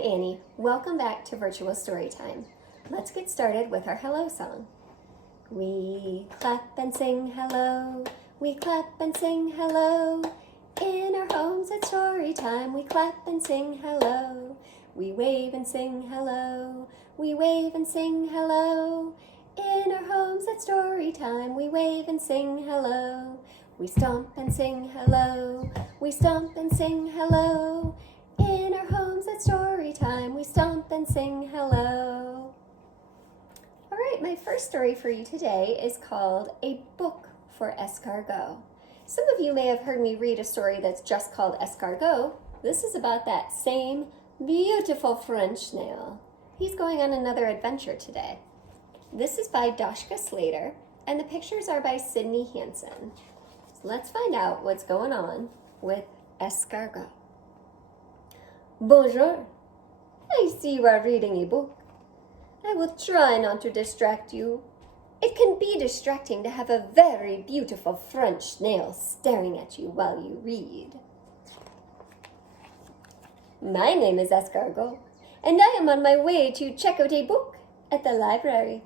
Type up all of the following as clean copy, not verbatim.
I'm Annie. Welcome back to Virtual Storytime. Let's get started with our hello song. We clap and sing hello, we clap and sing hello. In our homes at Storytime, we clap and sing hello. We wave and sing hello, we wave and sing hello. In our homes at Storytime, we wave and sing hello. We stomp and sing hello, we stomp and sing hello. In our homes at Storytime, we stomp and sing hello. All right, my first story for you today is called A Book for Escargot. Some of you may have heard me read a story that's just called Escargot. This is about that same beautiful French snail. He's going on another adventure today. This is by Doshka Slater, and the pictures are by Sydney Hansen. So let's find out what's going on with Escargot. Bonjour. I see you are reading a book. I will try not to distract you. It can be distracting to have a very beautiful French snail staring at you while you read. My name is Escargot, and I am on my way to check out a book at the library.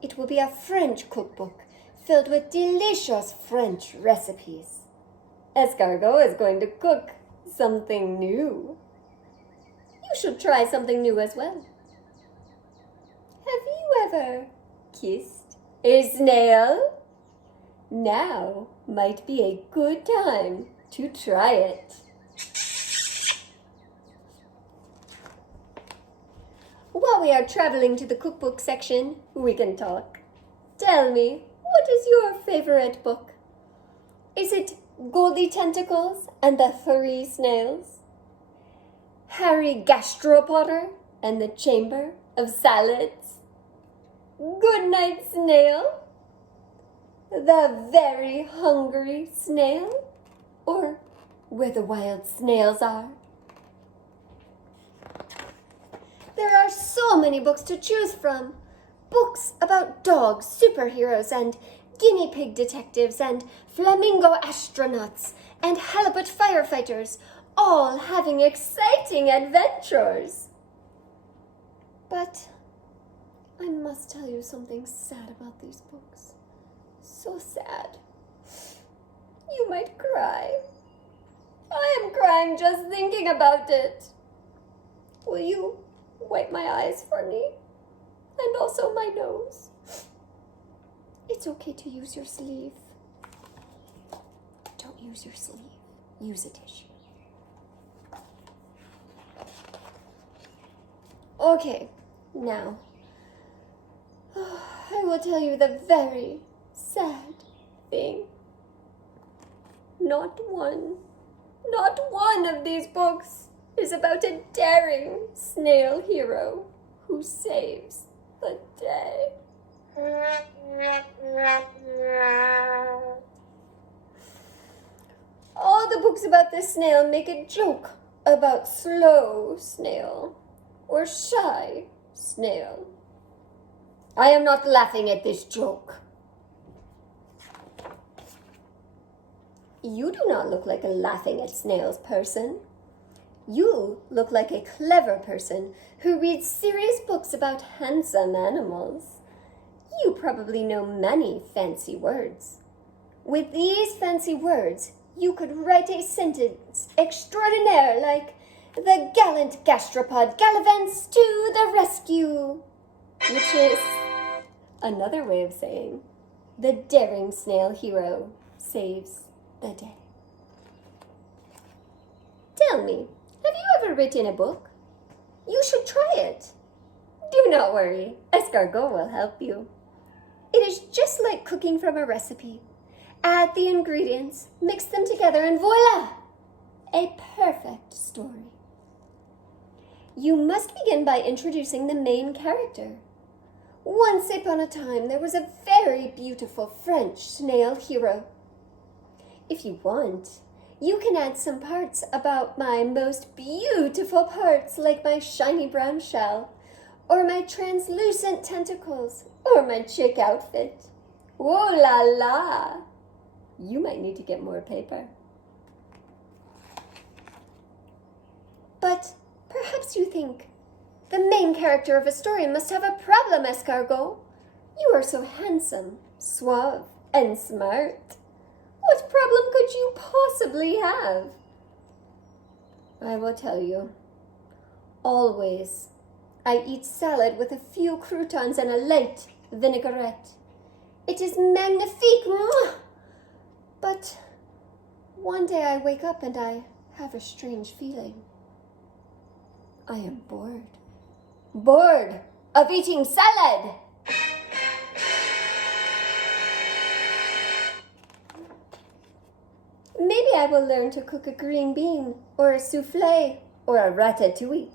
It will be a French cookbook filled with delicious French recipes. Escargot is going to cook something new. You should try something new as well. Have you ever kissed a snail? Now might be a good time to try it. While we are traveling to the cookbook section, we can talk. Tell me, what is your favorite book? Is it Goldie Tentacles and the Furry Snails? Harry Gastropotter and the Chamber of Salads? Good Night Snail? The Very Hungry Snail? Or Where the Wild Snails Are? There are so many books to choose from. Books about dogs, superheroes, and guinea pig detectives, and flamingo astronauts, and halibut firefighters, all having exciting adventures. But I must tell you something sad about these books. So sad. You might cry. I am crying just thinking about it. Will you wipe my eyes for me? And also my nose. It's okay to use your sleeve. Don't use your sleeve. Use a tissue. Okay, now, I will tell you the very sad thing. Not one of these books is about a daring snail hero who saves the day. All the books about this snail make a joke about slow snail or shy snail. I am not laughing at this joke. You do not look like a laughing at snails person. You look like a clever person who reads serious books about handsome animals. You probably know many fancy words. With these fancy words, you could write a sentence extraordinaire like, "The gallant gastropod gallivants to the rescue," which is another way of saying, the daring snail hero saves the day. Tell me, have you ever written a book? You should try it. Do not worry, Escargot will help you. It is just like cooking from a recipe. Add the ingredients, mix them together, and voila! A perfect story. You must begin by introducing the main character. Once upon a time, there was a very beautiful French snail hero. If you want, you can add some parts about my most beautiful parts, like my shiny brown shell, or my translucent tentacles, or my chick outfit. Oh la la! You might need to get more paper. But perhaps Perhaps you think, the main character of a story must have a problem, escargot. You are so handsome, suave, and smart. What problem could you possibly have? I will tell you. Always, I eat salad with a few croutons and a light vinaigrette. It is magnifique. But one day I wake up and I have a strange feeling. I am bored. Bored of eating salad. Maybe I will learn to cook a green bean or a soufflé or a ratatouille.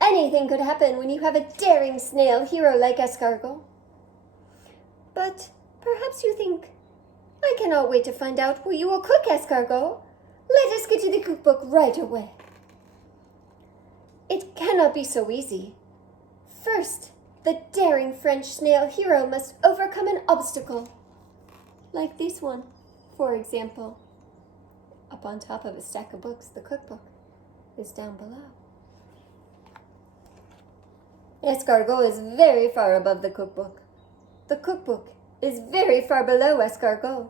Anything could happen when you have a daring snail hero like escargot. But perhaps you think, I cannot wait to find out what you will cook, escargot. Let us get to the cookbook right away. It cannot be so easy. First, the daring French snail hero must overcome an obstacle. Like this one, for example. Up on top of a stack of books, the cookbook is down below. Escargot is very far above the cookbook. The cookbook is very far below escargot.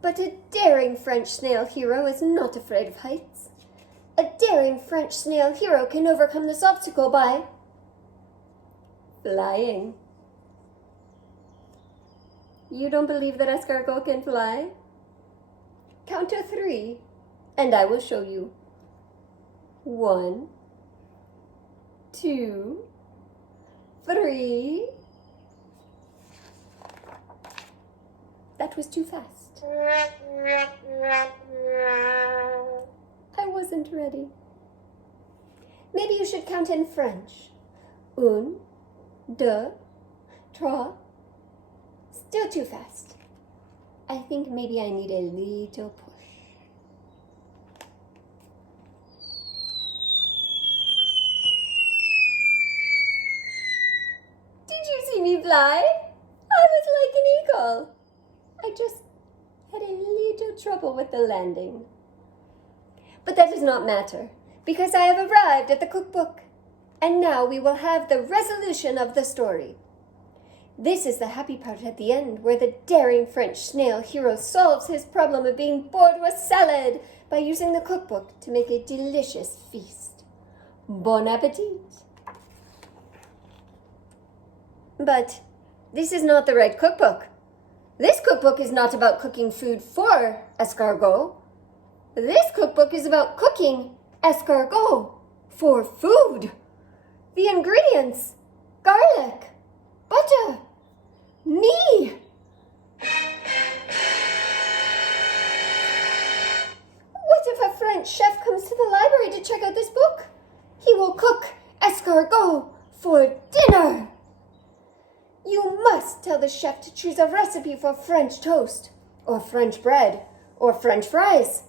But a daring French snail hero is not afraid of heights. A daring French snail hero can overcome this obstacle by flying. You don't believe that escargot can fly? Count to 3, and I will show you. 1, 2, 3. That was too fast. I wasn't ready. Maybe you should count in French. 1, 2, 3. Still too fast. I think maybe I need a little push. Did you see me fly? I was like an eagle. I just had a little trouble with the landing. But that does not matter, because I have arrived at the cookbook, and now we will have the resolution of the story. This is the happy part at the end, where the daring French snail hero solves his problem of being bored with salad by using the cookbook to make a delicious feast. Bon appetit! But this is not the right cookbook. This cookbook is not about cooking food for escargot. This cookbook is about cooking escargot for food. The ingredients: garlic, butter, me. What if a French chef comes to the library to check out this book? He will cook escargot for dinner. You must tell the chef to choose a recipe for French toast, or French bread, or French fries,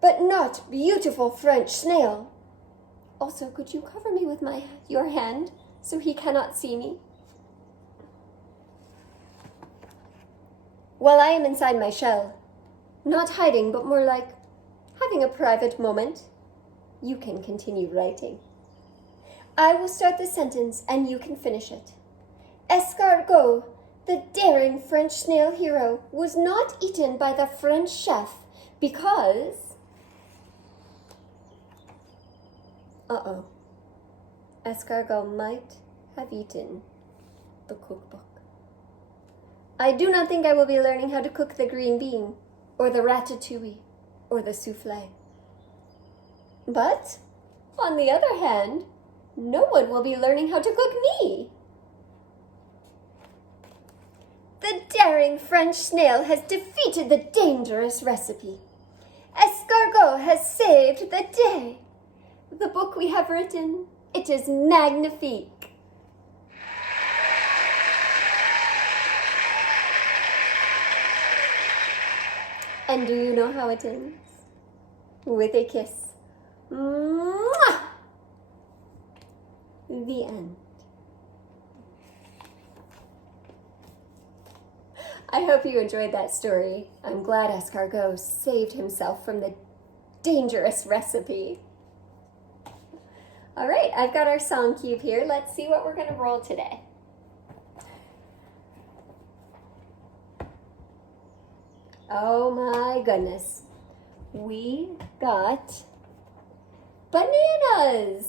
but not beautiful French snail. Also, could you cover me with your hand so he cannot see me? While I am inside my shell, not hiding, but more like having a private moment, you can continue writing. I will start the sentence and you can finish it. Escargot, the daring French snail hero, was not eaten by the French chef because... Escargot might have eaten the cookbook. I do not think I will be learning how to cook the green bean, or the ratatouille, or the soufflé. But, on the other hand, no one will be learning how to cook me. The daring French snail has defeated the dangerous recipe. Escargot has saved the day. The book we have written, it is magnifique. And do you know how it ends? With a kiss. Mwah! The end. I hope you enjoyed that story. I'm glad escargot saved himself from the dangerous recipe. All right, I've got our song cube here. Let's see what we're going to roll today. Oh my goodness. We got bananas.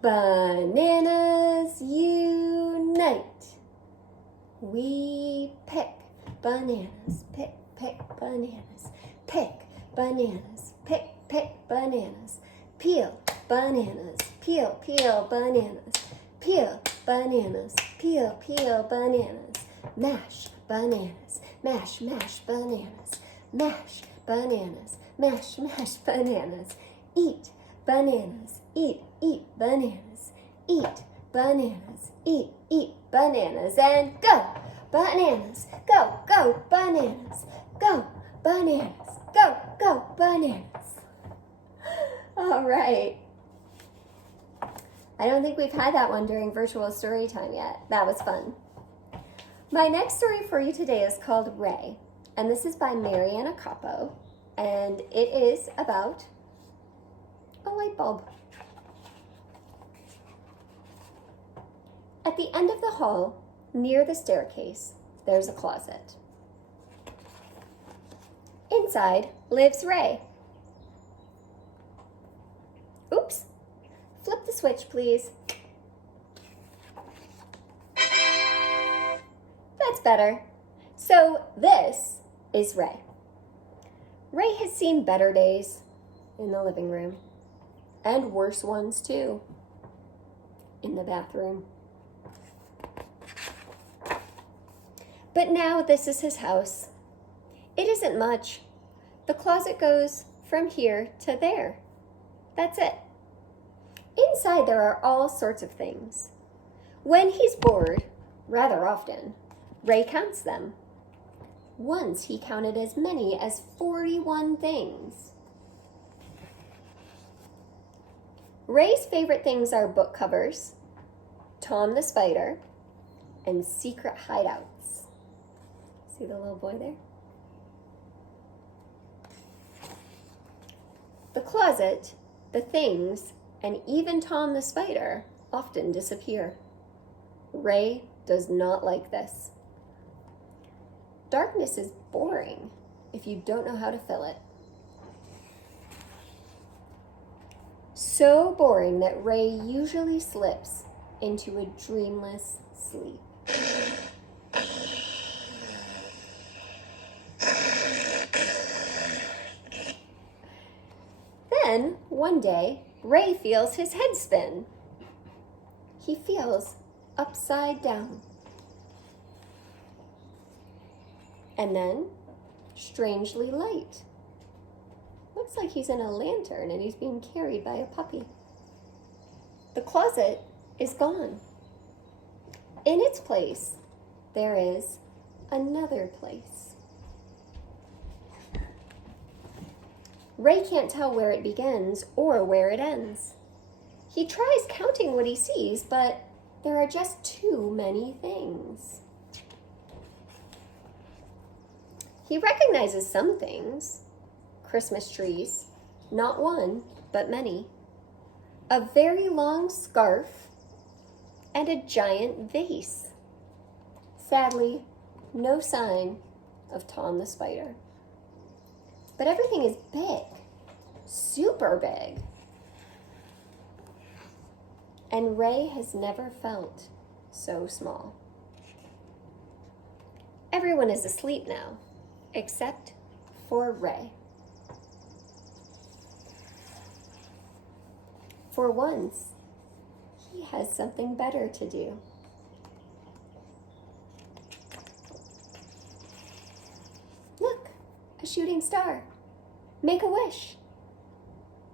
Bananas unite. We pick bananas, pick bananas, pick bananas, pick bananas, peel bananas, peel bananas, peel bananas, peel bananas, mash bananas, mash bananas, mash bananas, mash bananas, eat bananas, eat bananas, eat bananas, eat bananas, and go bananas, go bananas, go bananas, go bananas. All right. I don't think we've had that one during virtual story time yet. That was fun. My next story for you today is called Ray, and this is by Mariana Capo, and it is about a light bulb. At the end of the hall, near the staircase, there's a closet. Inside lives Ray. Oops, flip the switch, please. That's better. So this is Ray. Ray has seen better days in the living room, and worse ones too, in the bathroom. But now this is his house. It isn't much. The closet goes from here to there. That's it. Inside there are all sorts of things. When he's bored, rather often, Ray counts them. Once he counted as many as 41 things. Ray's favorite things are book covers, Tom the Spider, and secret hideouts. See the little boy there? The closet, the things, and even Tom the Spider often disappear. Ray does not like this. Darkness is boring if you don't know how to fill it. So boring that Ray usually slips into a dreamless sleep. Then, one day, Ray feels his head spin. He feels upside down. And then, strangely light. Looks like he's in a lantern and he's being carried by a puppy. The closet is gone. In its place, there is another place. Ray can't tell where it begins or where it ends. He tries counting what he sees, but there are just too many things. He recognizes some things. Christmas trees, not one, but many. A very long scarf and a giant vase. Sadly, no sign of Tom the Spider. But everything is big, super big. And Ray has never felt so small. Everyone is asleep now, except for Ray. For once, he has something better to do. Look, a shooting star. Make a wish.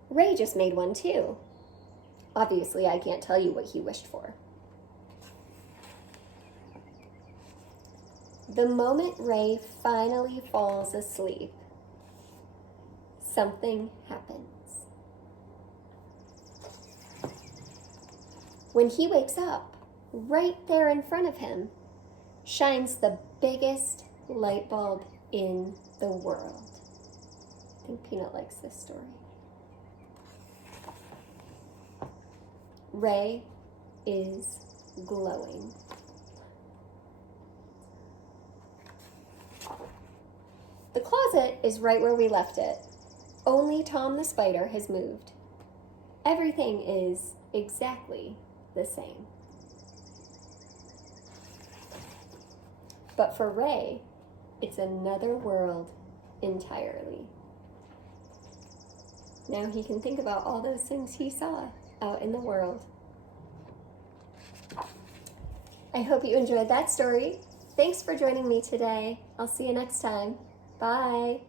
Ray just made one too. Obviously, I can't tell you what he wished for. The moment Ray finally falls asleep, something happens. When he wakes up, right there in front of him, shines the biggest light bulb in the world. I think Peanut likes this story. Ray is glowing. The closet is right where we left it. Only Tom the spider has moved. Everything is exactly the same. But for Ray, it's another world entirely. Now he can think about all those things he saw out in the world. I hope you enjoyed that story. Thanks for joining me today. I'll see you next time. Bye.